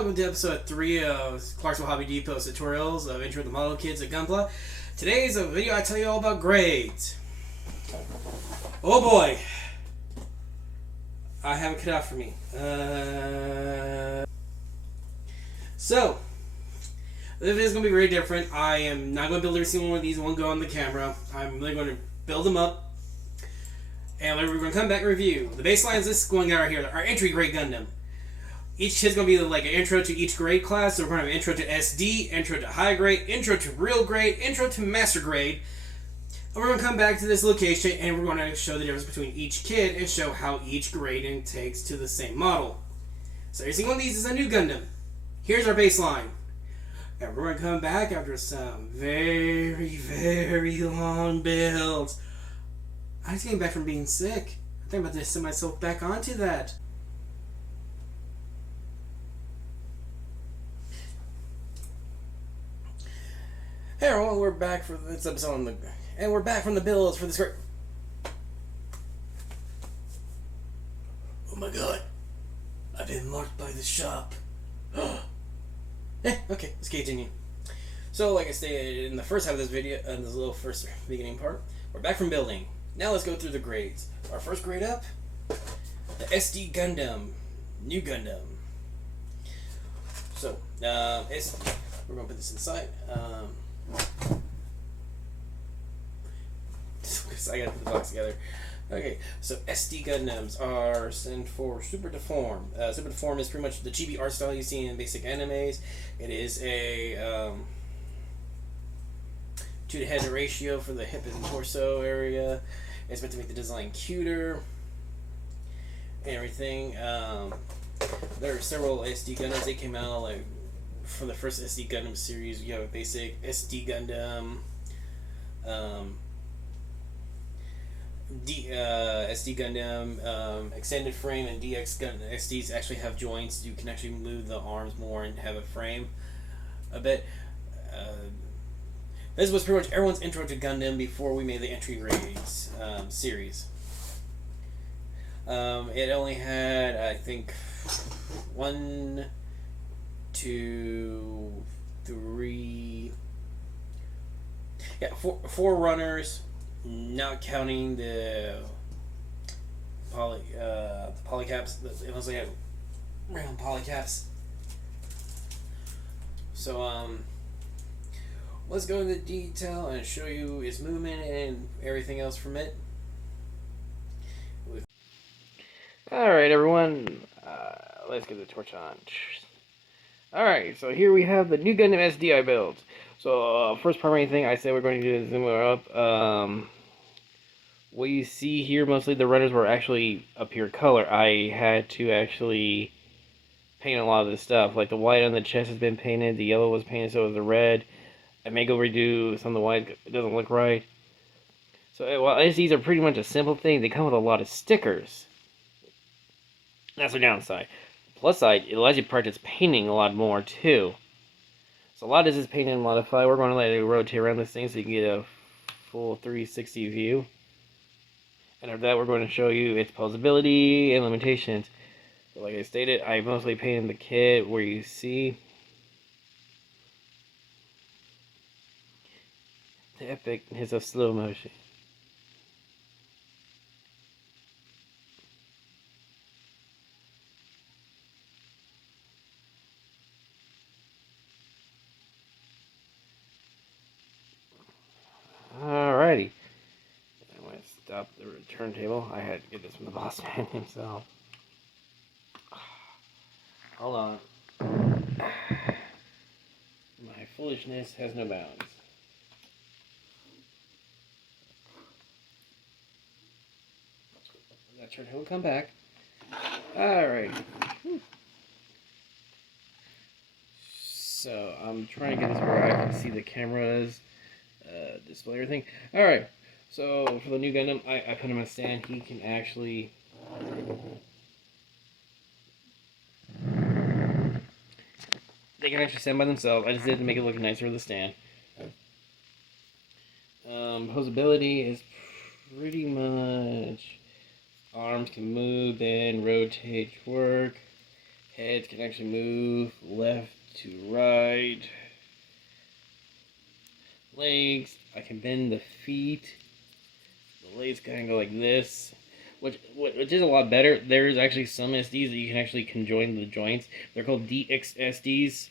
welcome to episode 3 of Clarksville Hobby Depot's tutorials of Intro to the Model Kids at Gunpla. Today's a video I tell you all about grades. Oh boy! I have it cut out for me. So, this is going to be very different. I am not going to build every single one of these in one go on the camera. I'm really going to build them up. And we're going to come back and review. The baseline is this going out here, our entry grade Gundam. Each kid's going to be like an intro to each grade class. So we're going to have intro to SD, intro to high grade, intro to real grade, intro to master grade. And we're going to come back to this location and we're going to show the difference between each kid and show how each grading takes to the same model. So every single one of these is a new Gundam. Here's our baseline. And we're going to come back after some very, very long builds. I just came back from being sick. I think I'm about to send myself back onto that. Hey everyone, we're back for this episode and we're back from the builds for this great. Oh my god, I've been marked by the shop. Okay, let's continue. So, like I stated in the first half of this video, in this little first beginning part, we're back from building. Now let's go through the grades. Our first grade up, the SD Gundam, new Gundam. So, we're gonna put this inside. I gotta put the box together. Okay, so SD Gundams are sent for Super Deform. Super Deform is pretty much the chibi art style you see in basic animes. It is a 2 to head ratio for the hip and torso area. It's meant to make the design cuter and everything. There are several SD Gundams that came out, like for the first SD Gundam series. You have a basic SD Gundam, SD Gundam, extended frame, and DX Gundam. SDs actually have joints. You can actually move the arms more and have a frame a bit. This was pretty much everyone's intro to Gundam before we made the entry grades series. It only had, I think, 1, 2, 3, four runners, not counting the polycaps. It mostly had round polycaps. So let's go into detail and show you its movement and everything else from it. Alright everyone, let's get the torch on. Alright, so here we have the new Gundam SDI build. So first primary thing I said we're going to do is zoom up. What you see here, mostly the runners were actually a pure color. I had to actually paint a lot of this stuff. Like the white on the chest has been painted, the yellow was painted, so was the red. I may go redo some of the white, it doesn't look right. So while SDs are pretty much a simple thing, they come with a lot of stickers. That's the downside. Plus side, it allows you to practice painting a lot more too. So a lot of this is painted and modified. We're going to let it rotate around this thing so you can get a full 360 view. And after that, we're going to show you its posability and limitations. But like I stated, I mostly painted the kit where you see the epicness of slow motion. Alrighty. I'm going to stop the turntable. I had to get this from the boss man himself. Hold on. My foolishness has no bounds. That turntable will come back. Alright. So, I'm trying to get this where I can see the cameras. Display everything. Alright, so for the new Gundam, I put him on a stand. He can actually stand by themselves. I just did to make it look nicer with the stand. Posability is pretty much arms can move and rotate, work. Heads can actually move left to right. Legs, I can bend the feet. The legs kind of go like this, which is a lot better. There's actually some SDs that you can actually conjoin the joints. They're called DX SDs.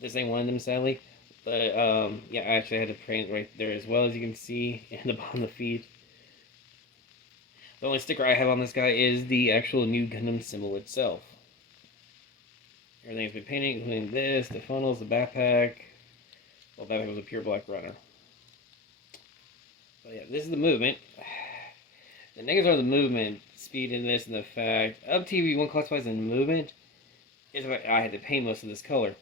This ain't one of them, sadly. But yeah, I actually had to print right there as well, as you can see, and upon the feet. The only sticker I have on this guy is the actual new Gundam symbol itself. Everything's been painted, including this, the funnels, the backpack. Well, backpack was a pure black runner. But yeah, this is the movement. The negatives are the movement, speed in this, and the fact up TV1 classifies in movement is why I had to paint most of this color.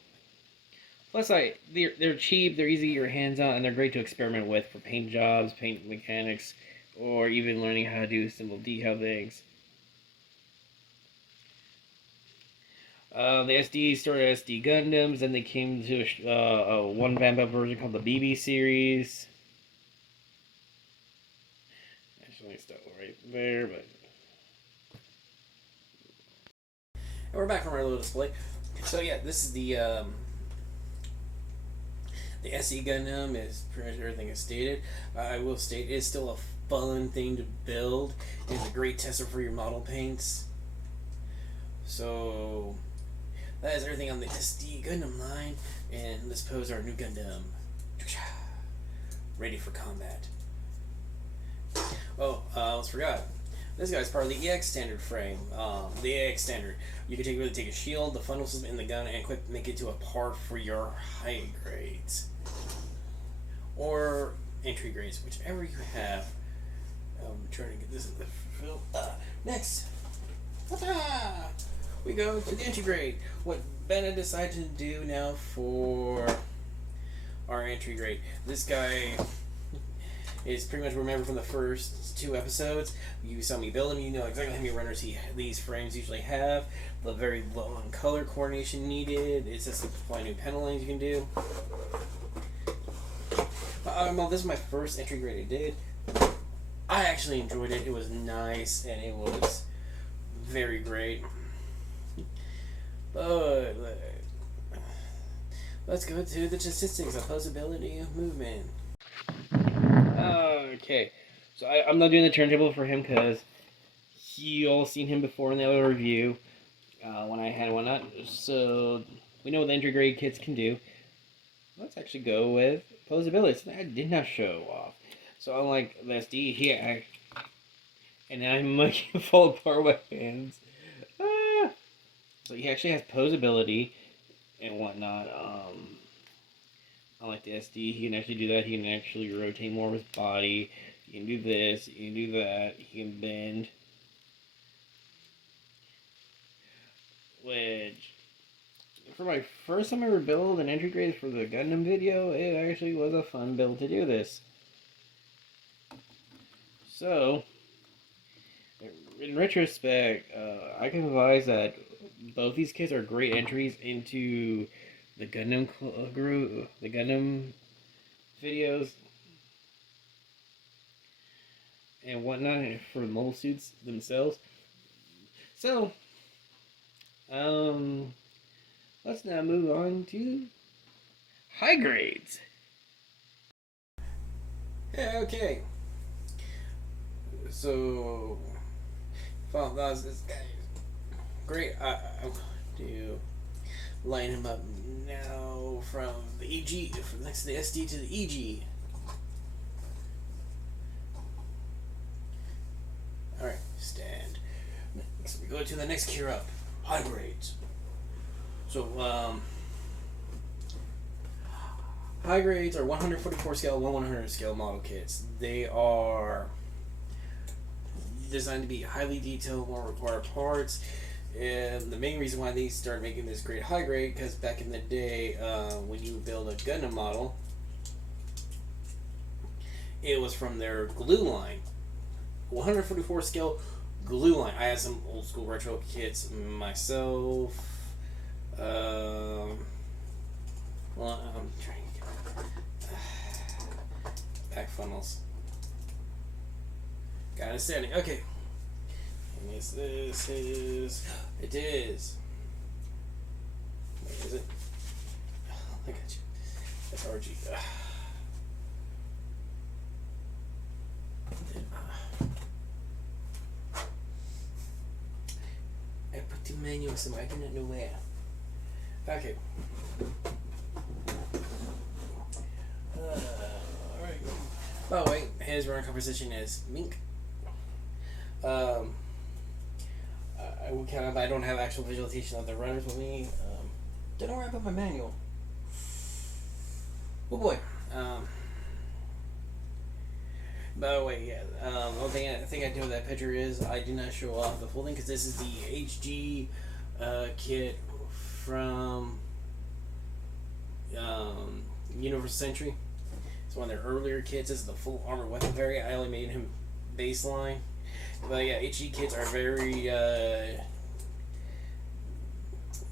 Plus, they're cheap, they're easy to get your hands on, and they're great to experiment with for paint jobs, paint mechanics, or even learning how to do simple decal things. The SD started as SD Gundams, then they came to a one Bandai version called the BB series. Actually, stop right there, but. And we're back from our little display. So yeah, this is the SE Gundam, is pretty much everything is stated. I will state it is still a fun thing to build. It's a great tester for your model paints. So that is everything on the SD Gundam line, and let's pose our new Gundam. Ready for combat. Oh, I almost forgot. This guy's part of the EX standard frame. The EX standard. You can really take a shield, the funnel system, and the gun, and quick make it to a part for your high grades. Or entry grades, whichever you have. I'm trying to get this in the film. Next. Ta-da! We go to the entry grade. What Bandai decided to do now for our entry grade. This guy is pretty much remembered from the first 2 episodes. You saw me build him, you know exactly how many runners these frames usually have. The very low on color coordination needed. It's just apply new panel lines you can do. Well, this is my first entry grade I did. I actually enjoyed it. It was nice and it was very great. But let's go to the statistics of posability of movement. Okay, so I'm not doing the turntable for him because you all seen him before in the other review when I had one up. So we know what the entry grade kits can do. Let's actually go with posability. So I did not show off. So unlike the SD here, and now I'm making fall apart with hands. So he actually has posability and whatnot. Unlike the SD, he can actually do that. He can actually rotate more of his body. He can do this. He can do that. He can bend. Which, for my first time ever build an entry grade for the Gundam video, it actually was a fun build to do this. So, in retrospect, I can advise that both these kits are great entries into the Gundam group, the Gundam videos and whatnot for the mobile suits themselves. So, let's now move on to high grades. Yeah, okay. So, that was this guy. Great. I'm going to line him up now from the EG, from next to the SD to the EG. Alright, stand. Next, we go to the next gear up. High grades. So, high grades are 144 scale, 1/100 scale model kits. They are designed to be highly detailed, more required parts. And the main reason why they started making this great high grade, because back in the day, when you build a Gundam model, it was from their glue line. 144 scale glue line. I had some old school retro kits myself. Well, I'm trying to get back funnels. Got it standing. Okay. Yes, this is. It is. Wait, is it? I got you. That's RG. I put the manual somewhere. I do not know where. Okay. Alright. By the way, his running composition is Mink. I don't have actual visualization of the runners with me. Didn't wrap up my manual. Oh boy. By the way, yeah. One thing I do with that picture is I do not show off the full thing because this is the HG kit from Universal Century. It's one of their earlier kits. This is the full armored weapon variant. I only made him baseline. But yeah, HG kits are very.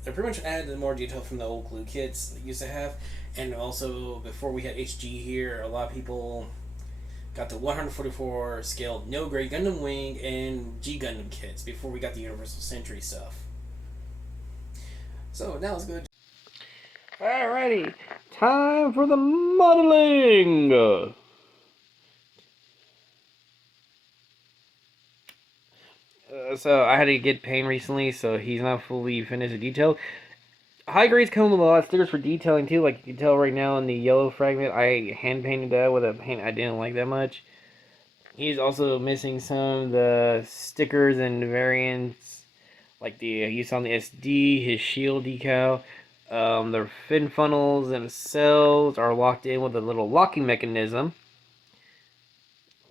They're pretty much added more detail from the old glue kits that used to have, and also before we had HG here, a lot of people got the 144 scale no grade Gundam Wing and G Gundam kits before we got the Universal Century stuff. So now it's good. Alrighty, time for the modeling. So I had to get paint recently, so he's not fully finished in detail. High grades come with a lot of stickers for detailing too. Like you can tell right now in the yellow fragment, I hand painted that with a paint I didn't like that much. He's also missing some of the stickers and variants, like the you saw on the SD, his shield decal. The fin funnels themselves are locked in with a little locking mechanism.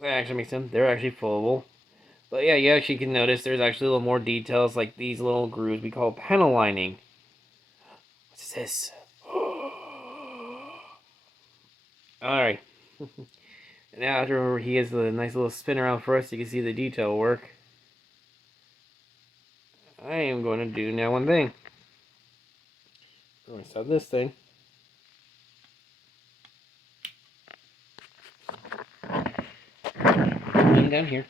That actually makes them. They're actually foldable. But yeah, you actually can notice there's actually a little more details, like these little grooves we call panel lining. What's this? Alright. Now after he has a nice little spin around for us, you can see the detail work. I am going to do now one thing. I'm going to stop this thing. Put down here.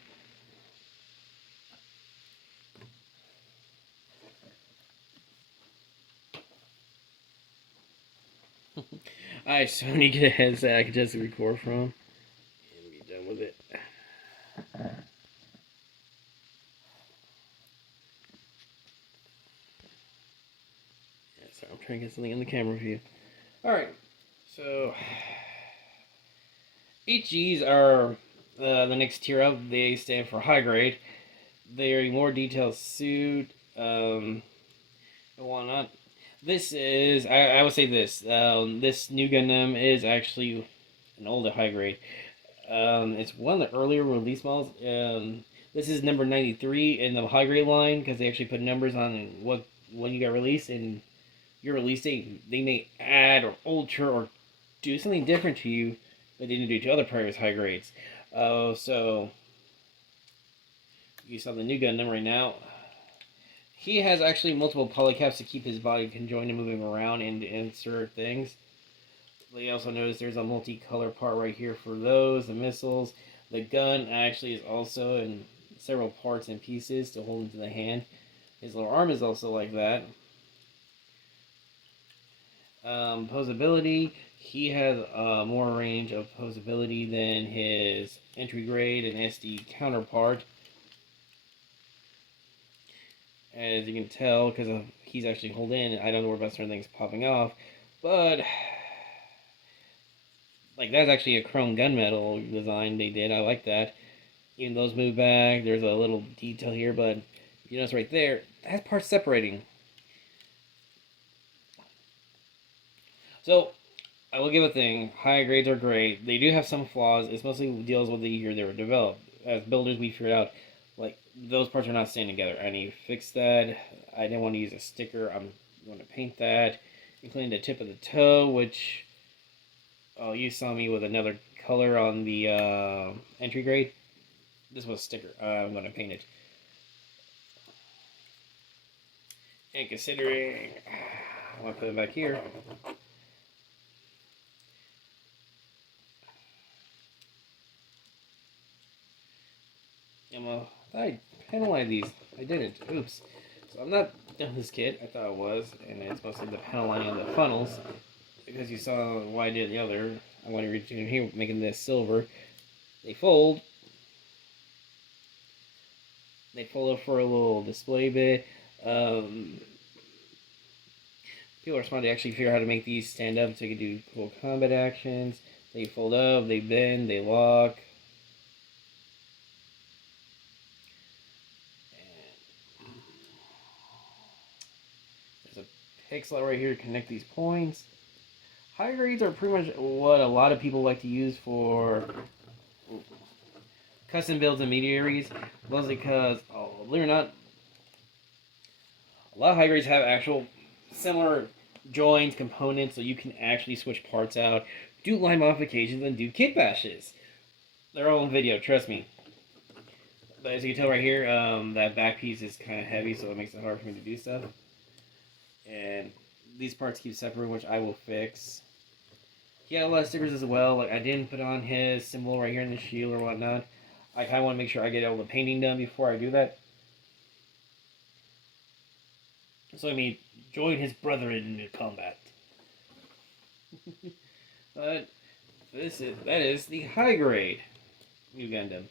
Alright, so when you get a headset, I can just record from and be done with it. Yeah, sorry, I'm trying to get something in the camera view. Alright, so HGs are the next tier up. They stand for high grade. They are a more detailed suit and whatnot. This is, I would say this. This new Gundam is actually an older high grade. It's one of the earlier release models. This is number 93 in the high grade line because they actually put numbers on when you got released and your release date. They may add or alter or do something different to you that they didn't do to other previous high grades. So you saw the new Gundam right now. He has actually multiple polycaps to keep his body conjoined and moving around and to insert things. You also notice there's a multicolor part right here for those, the missiles. The gun actually is also in several parts and pieces to hold into the hand. His lower arm is also like that. Posability, he has more range of posability than his entry grade and SD counterpart. As you can tell, because he's actually holding, I don't know where about certain things popping off, but like that's actually a chrome gunmetal design they did. I like that. Even those move back. There's a little detail here, but you notice right there, that part's separating. So I will give a thing. High grades are great. They do have some flaws. It mostly deals with the year they were developed. As builders, we figured out like those parts are not staying together. I need to fix that. I didn't want to use a sticker. I'm going to paint that, including the tip of the toe, which you saw me with another color on the entry grade. This was a sticker. I'm going to paint it. And considering, I want to put it back here. I penalize these. I didn't. Oops. So I'm not done with this kit. I thought it was, and it's mostly the panel lining on the funnels. Because you saw why I did the other. I'm going to reach in here making this silver. They fold. They fold up for a little display bit. People are smart to actually figure out how to make these stand up so you can do cool combat actions. They fold up, they bend, they lock. There's a pixel right here to connect these points. High grades are pretty much what a lot of people like to use for custom builds and intermediaries, mostly because, believe it or not, a lot of high grades have actual similar joints, components, so you can actually switch parts out, do line modifications, and do kit bashes. They're all in video, trust me. But as you can tell right here, that back piece is kind of heavy, so it makes it hard for me to do stuff. And these parts keep separate, which I will fix. He had a lot of stickers as well. Like I didn't put on his symbol right here in the shield or whatnot. I kind of want to make sure I get all the painting done before I do that. So I mean, join his brother in combat. But that is the high grade new Gundam.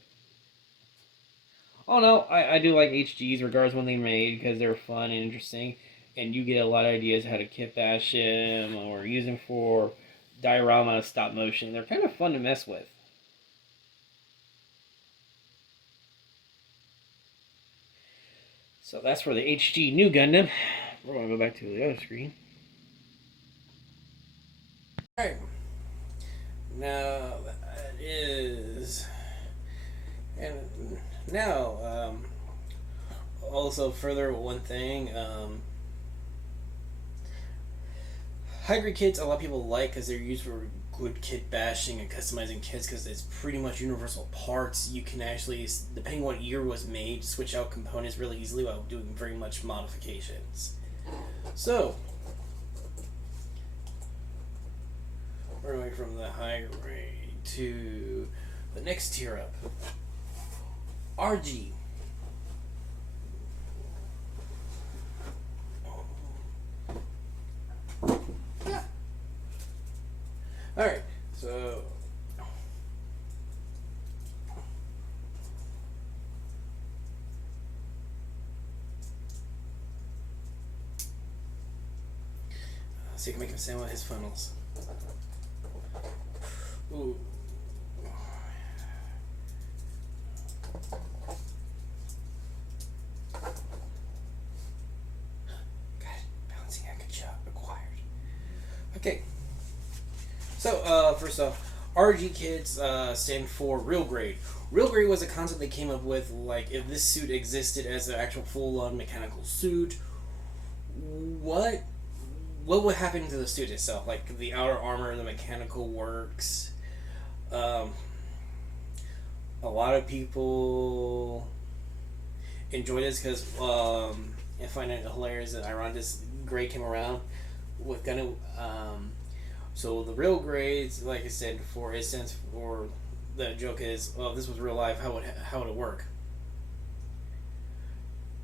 Oh no, I do like HGs regardless when they made because they're fun and interesting, and you get a lot of ideas how to kit bash them or use them for diorama stop motion. They're kind of fun to mess with. So that's for the HG new Gundam. We're going to go back to the other screen. Alright. Now, that is... And now, also further one thing, hybrid kits a lot of people like because they're used for good kit bashing and customizing kits because it's pretty much universal parts. You can actually, depending what year was made, switch out components really easily without doing very much modifications. So, we're going from the high grade to the next tier up. RG. Yeah. Alright, so so you can make him stand with his funnels. Ooh. Okay, so first off, RG kits stand for real grade. Real grade was a concept they came up with, like if this suit existed as an actual full-on mechanical suit, what would happen to the suit itself? Like the outer armor, the mechanical works. A lot of people enjoy this because I find it hilarious and ironic this grade came around with Gundam. So the real grades, like I said before, it stands for, the joke is, well, if this was real life, how would it work?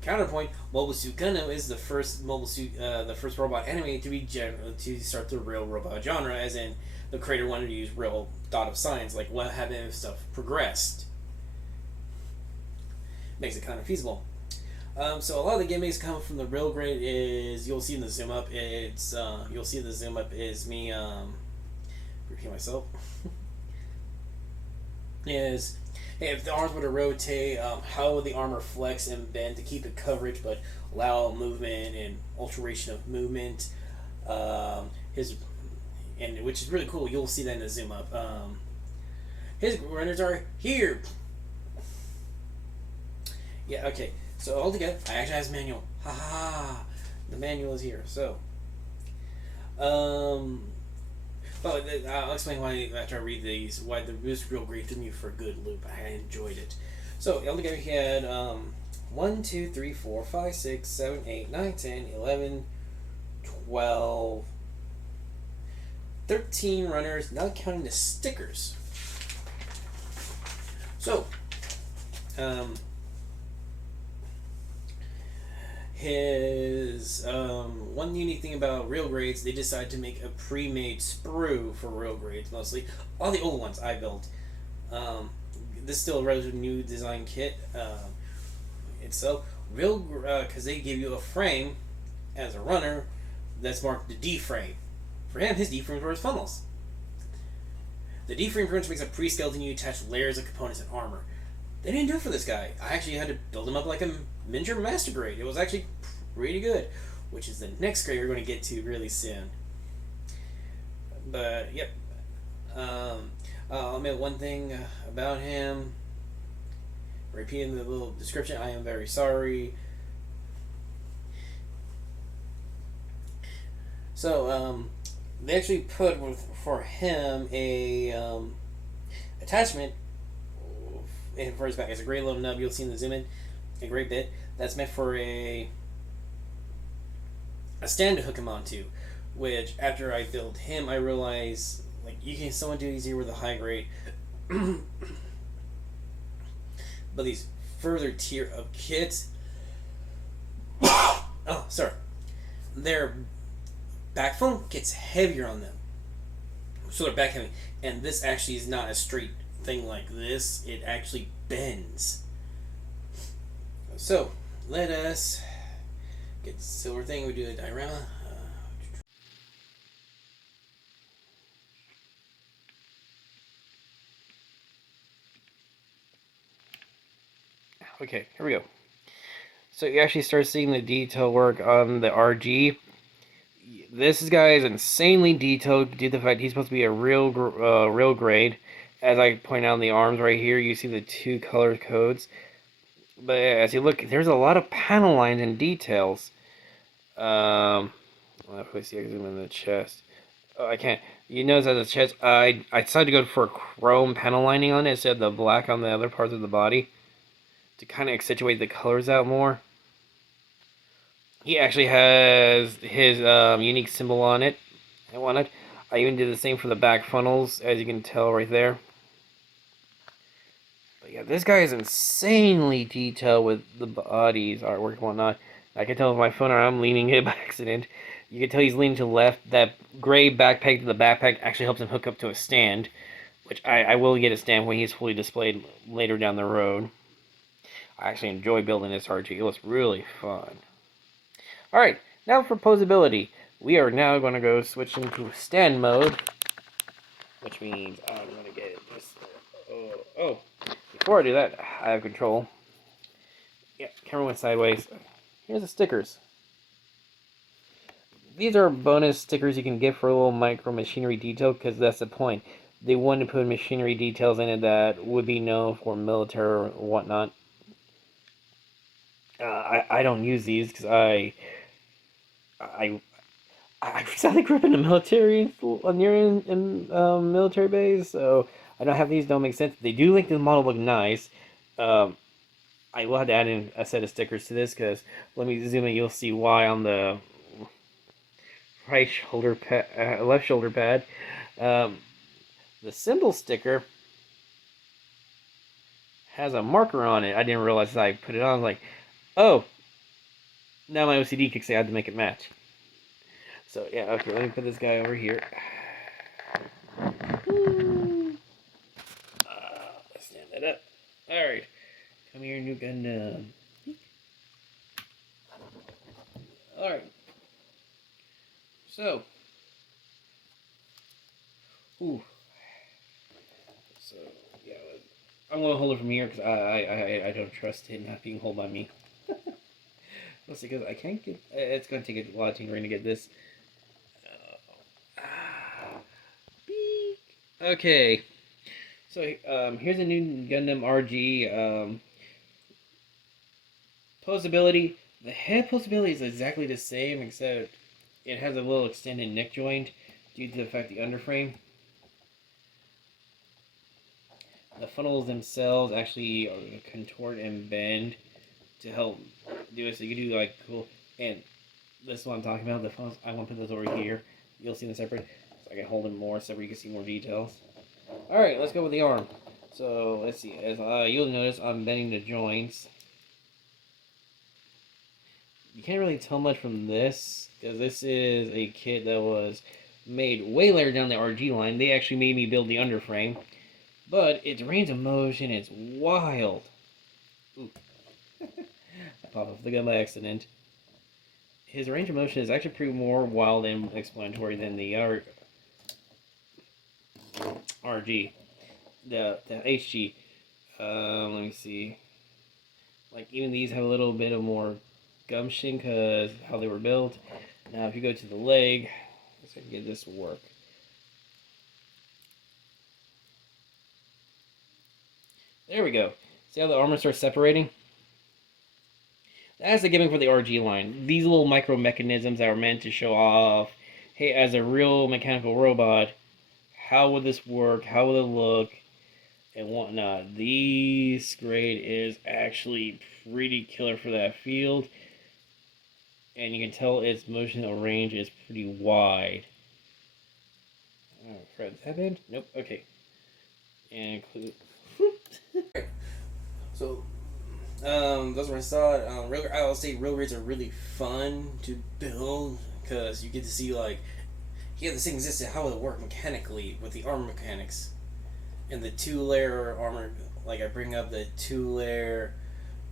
Counterpoint: Mobile Suit Gundam is the first mobile suit, the first robot anime to start the real robot genre, as in the creator wanted to use real thought of science, like what happened if stuff progressed. Makes it kind of feasible. So a lot of the gimmicks come from the real grade is, you'll see in the zoom up, it's you'll see the zoom up is me repeating myself. Is, hey, if the arms were to rotate, how would the armor flex and bend to keep it coverage but allow movement and alteration of movement? Which is really cool. You'll see that in the zoom up. His runners are here. Yeah, okay. So altogether, I actually have his manual. Ha ha! The manual is here. So, I'll explain why after I read these why the boost real great threw me for a good loop. I enjoyed it. So altogether, he had 1, 2, 3, 4, 5, 6, 7, 8, 9, 10, 11, 12, 13 runners, not counting the stickers. So, His one unique thing about rail grades, they decided to make a pre-made sprue for rail grades mostly. All the old ones I built. Um, this is still a relatively new design kit itself. Real because they give you a frame as a runner that's marked the D frame. For him, his D frames were his funnels. The D frame pretty much makes a pre-skeleton you attach layers of components and armor. They didn't do it for this guy. I actually had to build him up like a miniature master grade. It was actually pretty good, which is the next grade we're going to get to really soon. But yep, I'll admit one thing about him. Repeating the little description, I am very sorry. So they actually put for him a attachment for his back. It's a gray little nub. You'll see in the zoom in a great bit. That's meant for a stand to hook him onto. Which after I built him, I realized like you can somewhat do easier with a high grade. But these further tier of kits, oh sorry, their backbone gets heavier on them, so they're back heavy. And this actually is not a straight thing like this. It actually bends. So let us get the silver thing. We do the diorama. Okay, here we go. So you actually start seeing the detail work on the RG. This guy is insanely detailed due to the fact he's supposed to be a real grade. As I point out in the arms right here, you see the two color codes. But as you look, there's a lot of panel lines and details. Let me see. I can zoom in the chest. Oh, I can't. You notice that the chest. I decided to go for chrome panel lining on it instead of the black on the other parts of the body to kind of accentuate the colors out more. He actually has his unique symbol on it. I even did the same for the back funnels, as you can tell right there. But yeah, this guy is insanely detailed with the body's artwork and whatnot. I can tell with my phone, or I'm leaning it by accident. You can tell he's leaning to the left. That gray backpack to the backpack actually helps him hook up to a stand, which I will get a stand when he's fully displayed later down the road. I actually enjoy building this RG. It looks really fun. Alright, now for posability. We are now going to go switch into stand mode, which means I'm going to get this. Oh, before I do that, I have control. Yeah, camera went sideways. Here's the stickers. These are bonus stickers you can get for a little micro machinery detail, because that's the point. They wanted to put machinery details in it that would be known for military or whatnot. I don't use these because I recently grew up in the military near in military base, so I don't have these. Don't make sense. They do make the model look nice. I will have to add in a set of stickers to this because let me zoom in. You'll see why on the right shoulder pad, left shoulder pad. The symbol sticker has a marker on it. I didn't realize I put it on. I was like, oh, now my OCD kicks in. I had to make it match. So yeah, okay, let me put this guy over here. Let's stand that up. Alright. Come here, new Gundam. Alright. So. Ooh. So, yeah. I'm going to hold it from here because I don't trust it not being held by me. Let's see, because I can't get... It's going to take a lot of tinkering to get this. Okay. So, here's a new Gundam RG. Posability. The head posability is exactly the same, except it has a little extended neck joint due to the fact the underframe. The funnels themselves actually contort and bend to help do it. So you can do like cool. And this is what I'm talking about. The funnels. I want to put those over here. You'll see them separate. So I can hold them more separate. You can see more details. All right, let's go with the arm. So let's see. As you'll notice, I'm bending the joints. You can't really tell much from this, because this is a kit that was made way later down the RG line. They actually made me build the underframe. But its range of motion is wild. Ooh. I popped off the gun by accident. His range of motion is actually pretty more wild and explanatory than the RG. The HG. Let me see. Like, even these have a little bit of more gumption because how they were built. Now, if you go to the leg, let's see if I can get this to work. There we go. See how the armor starts separating? That's the gimmick for the RG line. These little micro mechanisms that are meant to show off, hey, as a real mechanical robot, how would this work? How would it look? And whatnot. This grade is actually pretty killer for that field. And you can tell its motion range is pretty wide. Oh, Fred, that bad? Nope, okay. And include. So, those were I saw. I'll say real grades are really fun to build because you get to see like, yeah, this thing existed. How it work mechanically with the armor mechanics, and the 2-layer armor. Like I bring up the 2-layer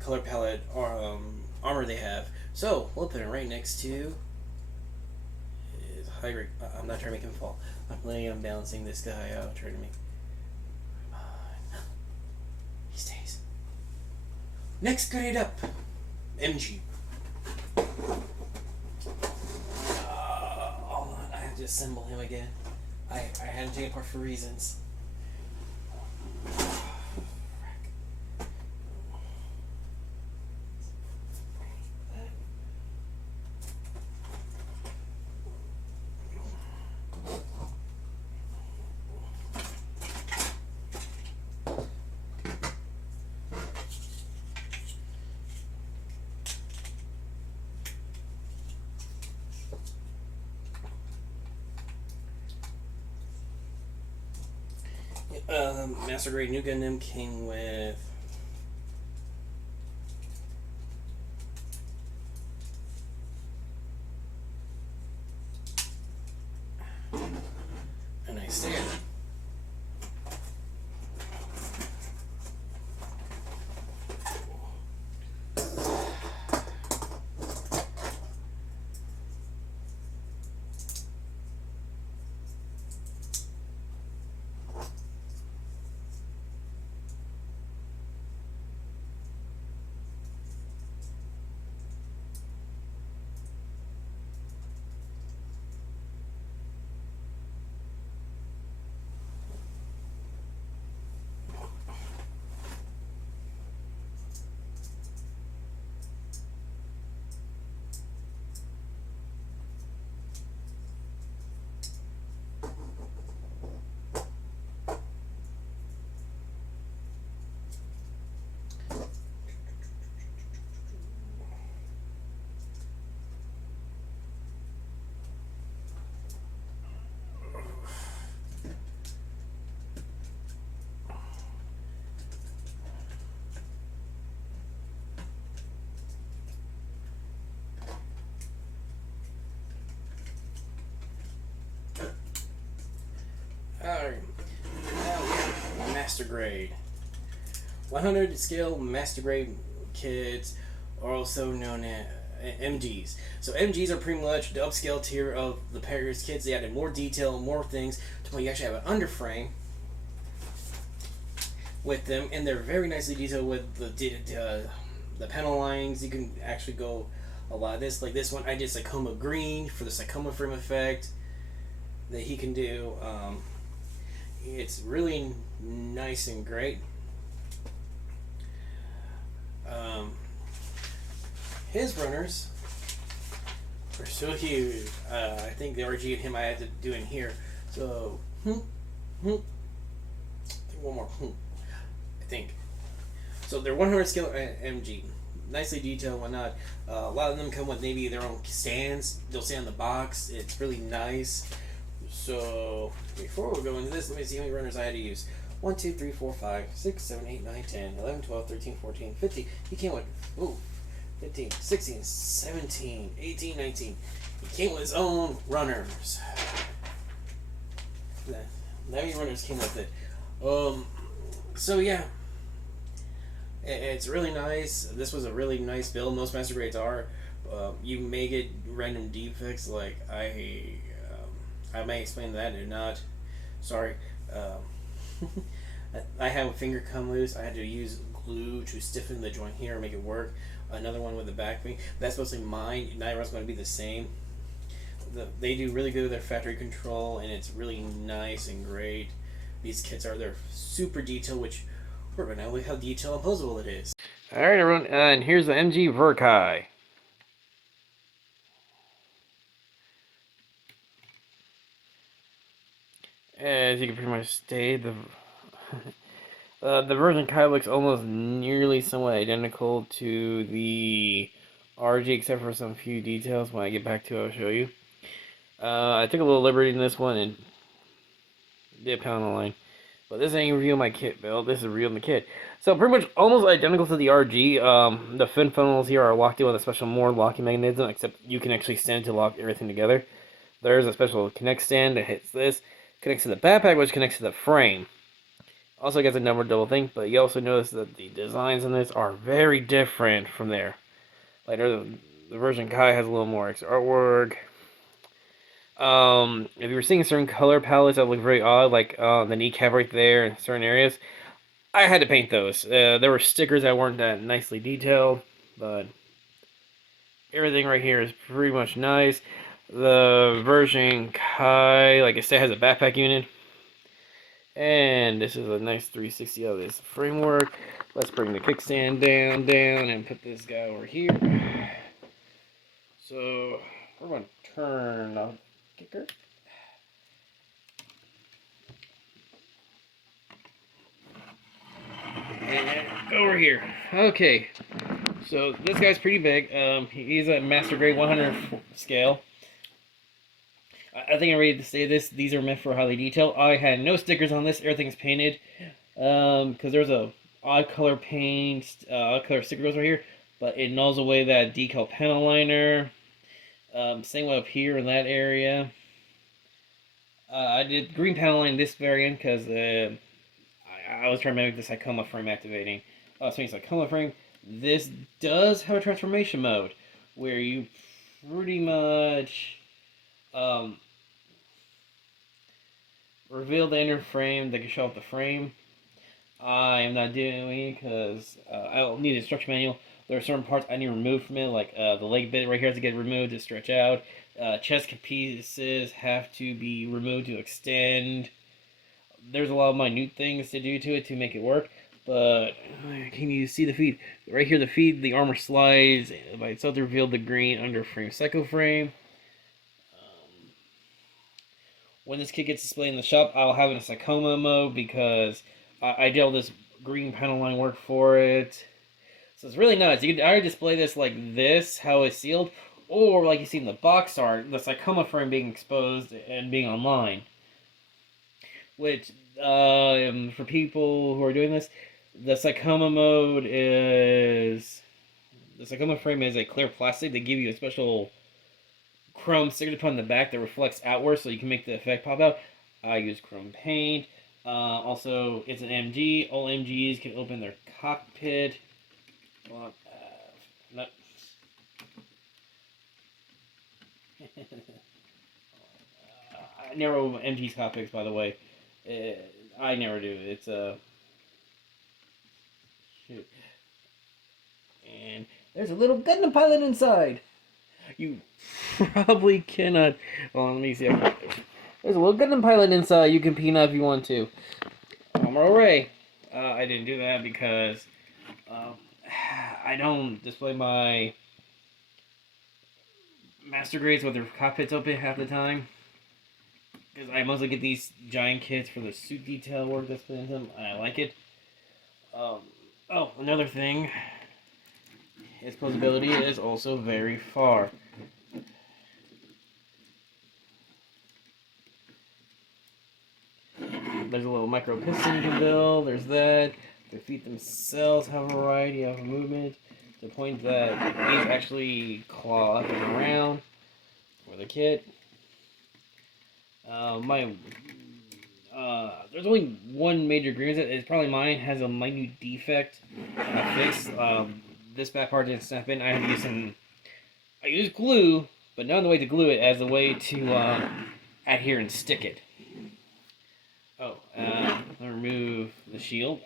color palette armor they have. So we'll put it right next to. Is high grade. I'm not trying to make him fall. I'm balancing this guy out, trying to make. He stays. Next grade up, MG. Hold on, I have to assemble him again. I had him take apart for reasons. Master Grade New Gundam came with a nice stand. Alright, now we have Master Grade. 100 scale Master Grade kits are also known as MGs. So MGs are pretty much the upscale tier of the Paris kits. They added more detail, more things, to where you actually have an underframe with them, and they're very nicely detailed with the panel lines. You can actually go a lot of this. Like this one, I did Psychoma Green for the Psychoma frame effect that he can do. It's really nice and great. His runners are so huge. I think the RG and him I had to do in here. So, I think one more. I think. So they're 100 scale MG. Nicely detailed, whatnot. A lot of them come with maybe their own stands. They'll stay on the box. It's really nice. So, before we go into this, let me see how many runners I had to use. 1, 2, 3, 4, 5, 6, 7, 8, 9, 10, 11, 12, 13, 14, 15. He came with, 15, 16, 17, 18, 19. He came with his own runners. The Navy runners came with it. So yeah, it's really nice. This was a really nice build. Most master grades are. You may get random defects, like I may explain that or not. Sorry. I have a finger come loose. I had to use glue to stiffen the joint here and make it work. Another one with the back wing. That's mostly mine. Neither one's going to be the same. They do really good with their factory control, and it's really nice and great. These kits they're super detailed, which we're going to look how detailed and posable it is. Alright, everyone, and here's the MG Verkai. As you can pretty much state, the version Kai looks almost nearly somewhat identical to the RG, except for some few details. When I get back to it, I'll show you. I took a little liberty in this one and did a pound on the line. But this ain't real my kit build. This is real in the kit. So pretty much almost identical to the RG. The fin funnels here are locked in with a special more locking mechanism, except you can actually stand to lock everything together. There's a special connect stand that hits this. Connects to the backpack, which connects to the frame. Also gets a number double thing, but you also notice that the designs on this are very different from there. Like the version Kai has a little more extra artwork. If you were seeing certain color palettes that look very odd, like the kneecap right there in certain areas, I had to paint those. There were stickers that weren't that nicely detailed, but everything right here is pretty much nice. The version Kai, like I said, has a backpack unit. And this is a nice 360 of this framework. Let's bring the kickstand down, and put this guy over here. So, we're going to turn off the kicker. And over here. Okay. So, this guy's pretty big. He's a master grade 100 scale. I think I'm ready to say this. These are meant for highly detailed. I had no stickers on this. Everything's painted. Because there's a odd color paint, odd color sticker goes right here. But it gnaws away that decal panel liner. Same way up here in that area. I did green panel line this variant because I was trying to make the Psychoma frame activating. Speaking of Psychoma frame, this does have a transformation mode where you pretty much reveal the inner frame that can show up the frame. I am not doing it because I'll need an instruction manual. There are certain parts I need removed from it, like the leg bit right here has to get removed to stretch out. Chest pieces have to be removed to extend. There's a lot of minute things to do to it to make it work, but can you see the feed? Right here, the feed, the armor slides by itself to reveal the green under frame psycho frame. When this kit gets displayed in the shop, I'll have it in Psychoma mode because I did all this green panel line work for it. So it's really nice. You can either display this like this, how it's sealed, or like you see in the box art, the Psychoma frame being exposed and being online. Which, for people who are doing this, the Psychoma mode is... The Psychoma frame is a clear plastic. They give you a special chrome sticker to put on the back that reflects outward so you can make the effect pop out. I use chrome paint. Also, it's an MG. All MGs can open their cockpit. I never open MG's cockpits, by the way. I never do. It's a... shoot. And there's a little Gundam pilot inside. You probably cannot... Well, let me see. There's a little Gundam pilot inside. You can peanut if you want to. Array. I didn't do that because I don't display my master grades with their cockpits open half the time. Because I mostly get these giant kits for the suit detail work that's put into them, and I like it. Oh, another thing. Its posability is also very far. There's a little micro piston you can build. There's that. The feet themselves have a variety of movement. to the point that these actually claw up and around for the kit. There's only one major grievance. It's probably mine has a minute defect fix. This back part didn't snap in. I had to use I used glue, but not the way to glue it, as a way to adhere and stick it. Oh, let me remove the shield.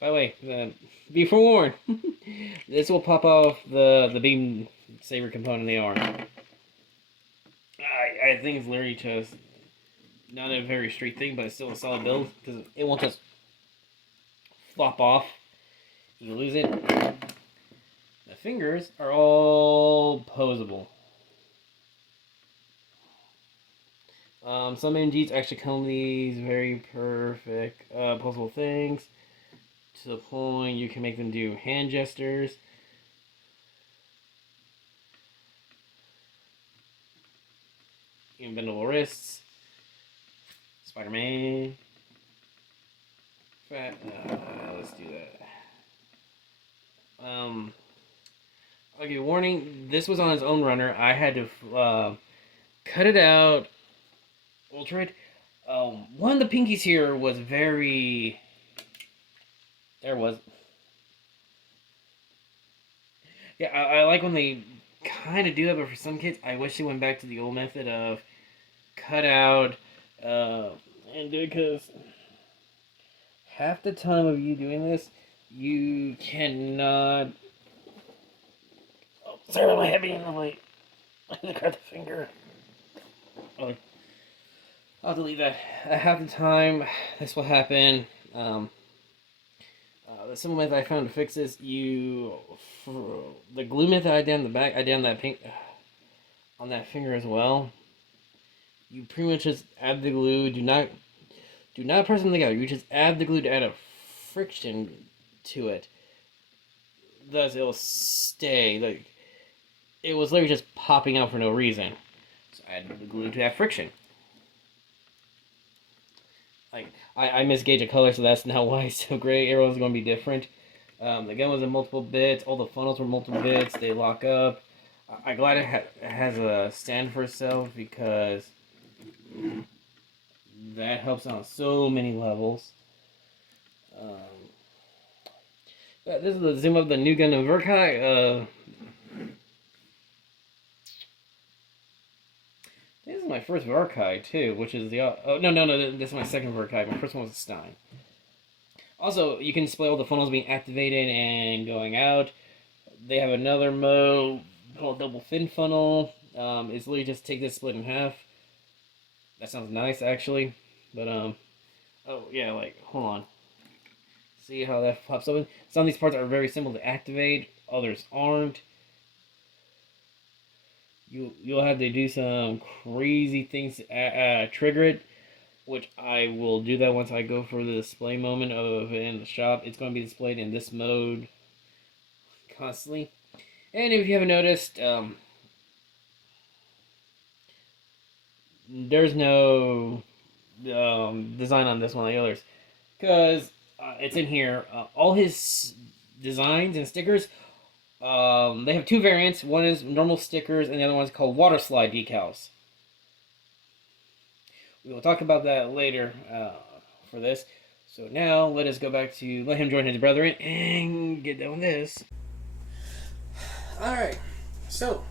By the way, be forewarned, this will pop off the beam saber component in the arm. I think it's literally just not a very straight thing, but it's still a solid build, because it won't just flop off. You lose it. The fingers are all posable. Some MGs actually come with these very perfect posable things, to the point you can make them do hand gestures. Even bendable wrists. Spider-Man. Let's do that. Okay, warning. This was on its own runner. I had to cut it out. Ultra it. One of the pinkies here was very. There was. Yeah, I like when they kind of do that, but for some kids, I wish they went back to the old method of cut out and do it, because half the time of you doing this, you cannot. Oh, sorry about my head being on my. I cut the finger. Oh, I'll delete that. Half the time, this will happen. The simple method I found to fix this, the glue method I did on the back, I did on that pink, on that finger as well. You pretty much just add the glue. Do not press them together. You just add the glue to add a friction to it. Thus, it'll stay. Like, it was literally just popping out for no reason. So add the glue to have friction. Like, I misgauge a color, so that's not why it's so gray. Everyone's going to be different. The gun was in multiple bits. All the funnels were multiple bits. They lock up. I'm glad it has a stand for itself, because that helps on so many levels. This is the zoom of the new Gundam Verkai. This is my first Verkai too, which is the no. This is my second Verkai. My first one was a Stein. Also, you can display all the funnels being activated and going out. They have another mode called double fin funnel. It's literally just take this, split in half. That sounds nice, actually. But oh yeah, like, hold on. See how that pops open? Some of these parts are very simple to activate. Others aren't. You'll have to do some crazy things to trigger it, which I will do that once I go for the display moment of it in the shop. It's going to be displayed in this mode constantly. And if you haven't noticed, there's no design on this one like the others, because it's in here. All his designs and stickers, they have two variants. One is normal stickers, and the other one is called water slide decals. We will talk about that later for this. So now let us go back to let him join his brethren and get done with this. Alright, so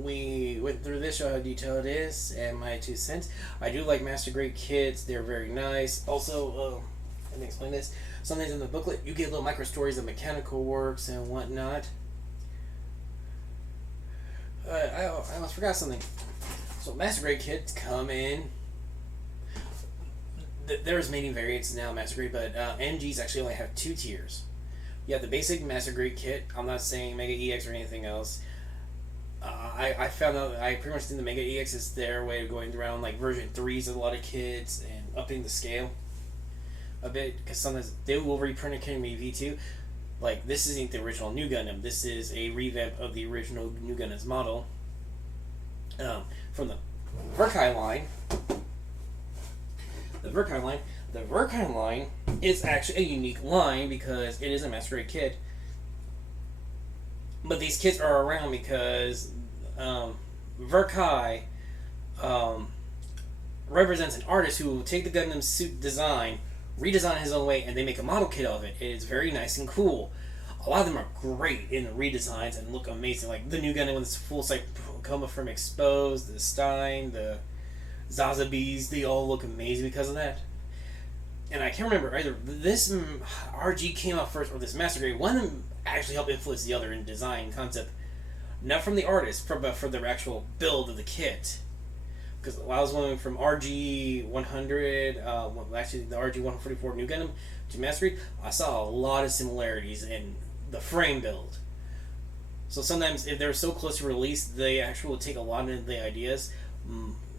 we went through this, show how detailed it is, and my 2 cents. I do like Master Grade kits, they're very nice. Also, let me explain this. Sometimes in the booklet, you get little micro stories of mechanical works and whatnot. I almost forgot something. So Master Grade kits come in. There's many variants now, Master Grade, but MGs actually only have 2 tiers. You have the basic Master Grade kit. I'm not saying Mega EX or anything else. I found out I pretty much think the Mega EX is their way of going around like version 3s of a lot of kits and upping the scale a bit, because sometimes they will reprint a Akemi V2. Like, this isn't the original New Gundam. This is a revamp of the original New Gundam's model. From the Verkai line. The Verkai line, The Verkai line is actually a unique line because it is a master grade kit. But these kits are around because Verkai represents an artist who will take the Gundam suit design, redesign it his own way, and they make a model kit of it. It is very nice and cool. A lot of them are great in the redesigns and look amazing. Like the new Gundam with its full sight coma from Exposed, the Stein, the Zazabis, they all look amazing because of that. And I can't remember either this RG came out first or this Master Grade. One of them actually helped influence the other in design concept. Not from the artist, but for the actual build of the kit. Because I was going from RG 100, actually the RG 144 New Gundam to Master Grade, I saw a lot of similarities in the frame build. So sometimes if they're so close to release, they actually will take a lot of the ideas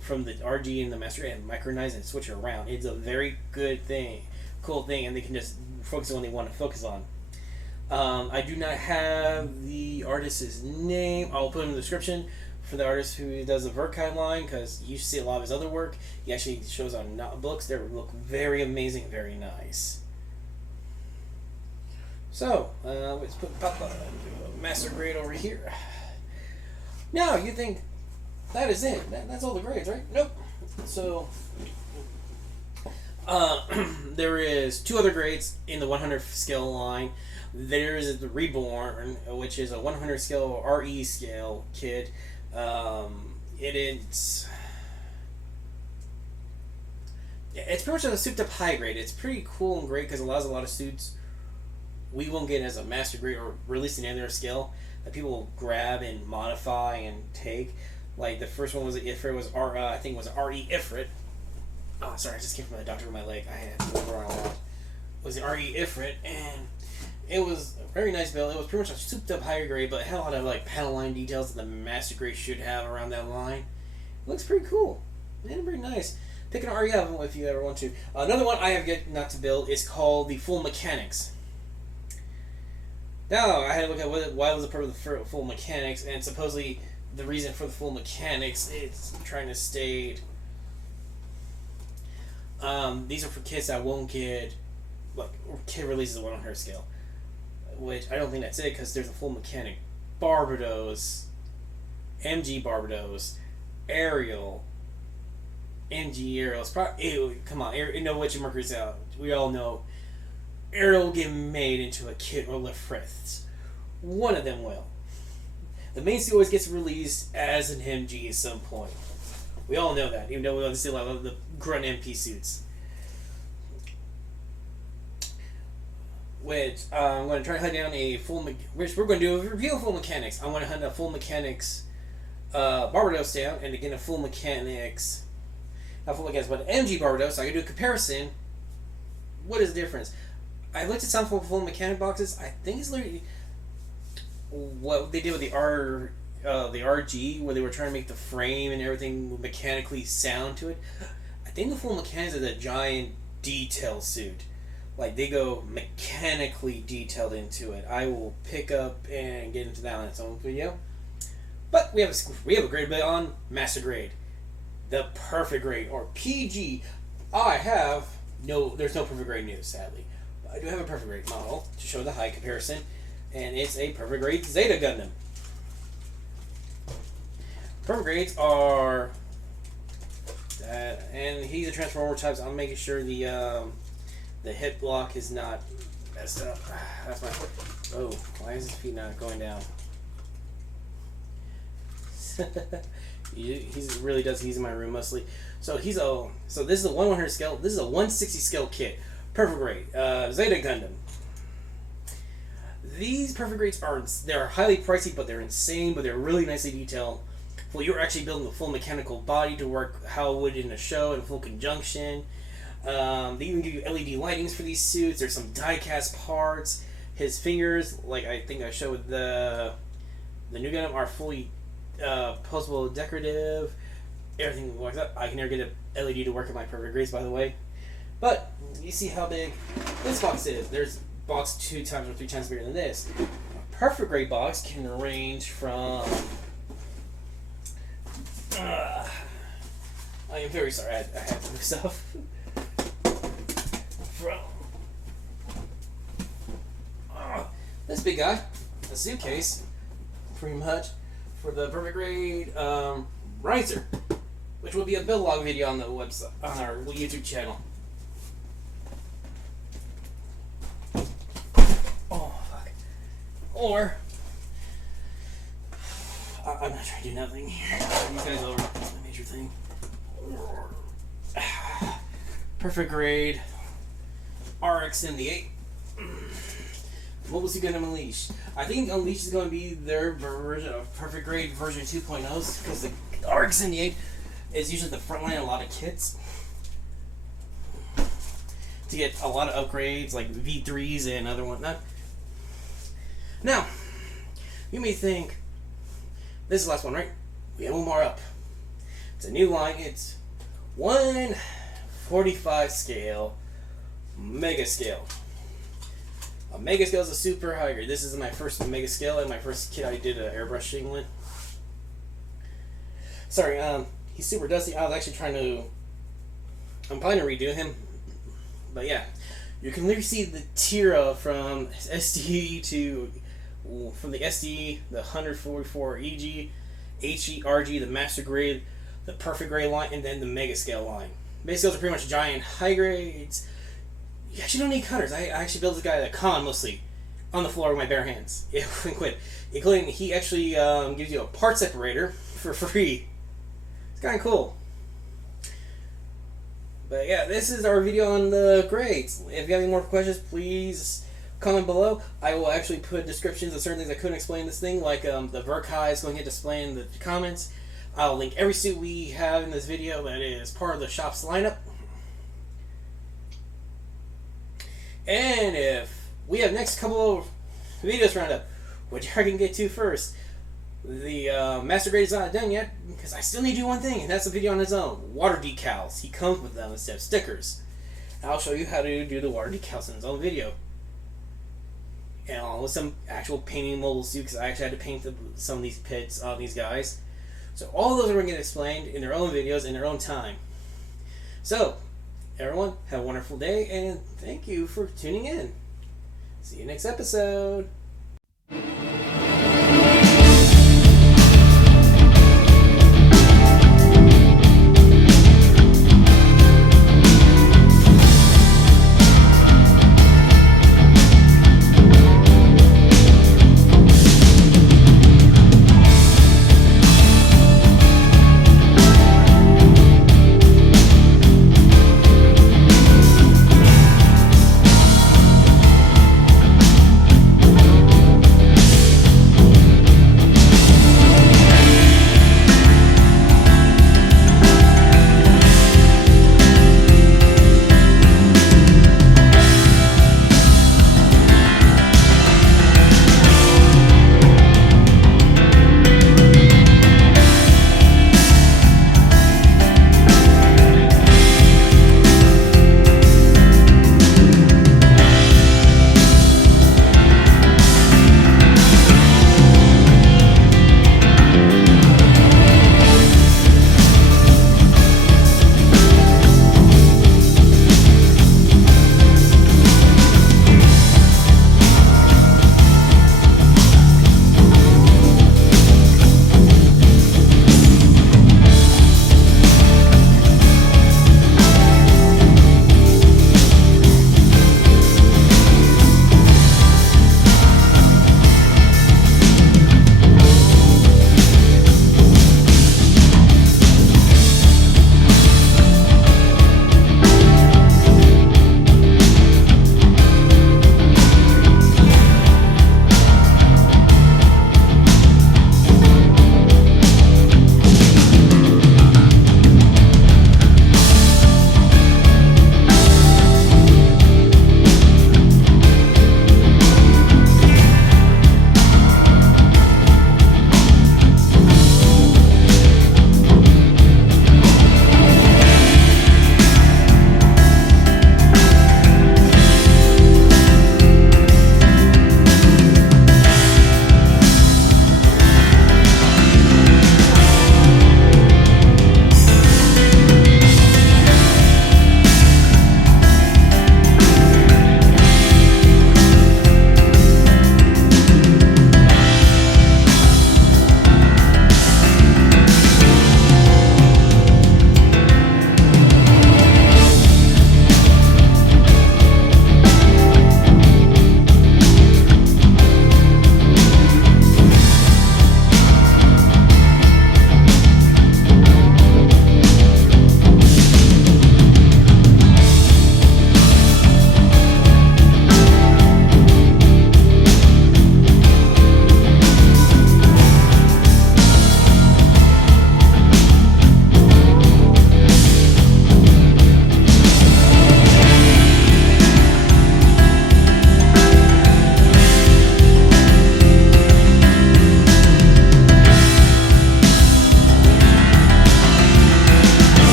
from the RG and the Master Grade and micronize and switch it around. It's a very good thing, cool thing, and they can just focus on what they want to focus on. I do not have the artist's name. I'll put it in the description for the artist who does the Verkai line, because you see a lot of his other work. He actually shows on books. They look very amazing, very nice. So, let's put Master Grade over here. Now, you think that is it. That's all the grades, right? Nope. So, there is 2 other grades in the 100 scale line. There is the Reborn, which is a 100 scale RE scale kit. It's pretty much a souped up high grade. It's pretty cool and great because it allows a lot of suits we won't get as a master grade or released in any other scale that people will grab and modify and take. Like the first one was Ifrit, I think it was RE Ifrit. Oh, sorry, I just came from the doctor with my leg. I had to move around a lot. It was the RE Ifrit, and it was a very nice build. It was pretty much a souped up higher grade, but it had a lot of like panel line details that the master grade should have around that line. It looks pretty cool and pretty nice. Pick an RE of them if you ever want to. Another one I have yet not to build is called the Full Mechanics. Now I had to look at why was the purpose of the Full Mechanics, and supposedly the reason for the Full Mechanics is trying to state these are for kids that won't get like kid releases at 100 scale. Which I don't think that's it, because there's a Full Mechanic Barbados, MG Barbados, Ariel, MG Ariel's probably. Come on, you know which Mercury's out. We all know Ariel will get made into a kit or Lefrith. One of them will. The main suit always gets released as an MG at some point. We all know that, even though we don't see a lot of the grunt MP suits. Which I'm going to try to hunt down a which we're going to do a review of Full Mechanics. I'm going to hunt a Full Mechanics Barbados down, and again a Full Mechanics, not Full Mechanics, but MG Barbados. So I can do a comparison. What is the difference? I looked at some Full Mechanic boxes. I think it's literally what they did with the RG, where they were trying to make the frame and everything mechanically sound to it. I think the Full Mechanics is a giant detail suit. Like, they go mechanically detailed into it. I will pick up and get into that on its own video. But we have a grade bit on Master Grade. The perfect grade, or PG. There's no perfect grade news, sadly. But I do have a perfect grade model to show the height comparison. And it's a perfect grade Zeta Gundam. Perfect grades are that, and he's a Transformer type, so I'm making sure the hip block is not messed up. That's my foot. Oh, why is his feet not going down? He really does. He's in my room mostly. So this is a 100 scale. This is a 160 scale kit. Perfect grade. Zeta Gundam. These perfect grades they're highly pricey, but they're insane. But they're really nicely detailed. Well, you're actually building a full mechanical body to work how it would in a show in full conjunction. They even give you LED lightings for these suits. There's some die-cast parts. His fingers, like I think I showed the new Gundam, are fully posable decorative. Everything works up. I can never get a LED to work in my perfect grades, by the way. But you see how big this box is. There's box 2 times or 3 times bigger than this. A perfect grade box can range from. I am very sorry. I had to move stuff. from? This big guy, a suitcase, pretty much, for the perfect grade riser, which will be a build log video on the website, on our YouTube channel. Oh fuck! Or I'm not trying to do nothing here. These guys over the major thing. Perfect grade RX in the 8. Mobile Suit Gundam Unleashed. I think Unleashed is going to be their version of Perfect Grade version 2.0s because the RX in the 8 is usually the front line of a lot of kits to get a lot of upgrades like V3s and other whatnot. Now, you may think this is the last one, right? We have one more up. It's a new line. It's 1/45 scale, mega scale. A mega scale is a super high grade. This is my first mega scale and my first kit I did airbrushing with. Sorry, he's super dusty. I was actually I'm planning to redo him. But yeah, you can literally see the Tira from SDE from the SDE, the 144 EG, HE, RG, the master grade, the perfect grade line, and then the mega scale line. Mega scales are pretty much giant high grades. You actually don't need cutters. I actually built this guy at a con mostly on the floor with my bare hands. Yeah, quit. Including he actually gives you a part separator for free. It's kind of cool. But yeah, this is our video on the grades. If you have any more questions, please comment below. I will actually put descriptions of certain things I couldn't explain in this thing, like the Verkai is going to display in the comments. I'll link every suit we have in this video that is part of the shop's lineup. And if we have next couple of videos round up, which I can get to first, the master grade is not done yet because I still need to do one thing, and that's a video on its own. Water decals. He comes with them instead of stickers. And I'll show you how to do the water decals in his own video. And along with some actual painting mobile suit, because I actually had to paint some of these pits on these guys. So all those are going to get explained in their own videos in their own time. So, everyone, have a wonderful day, and thank you for tuning in. See you next episode.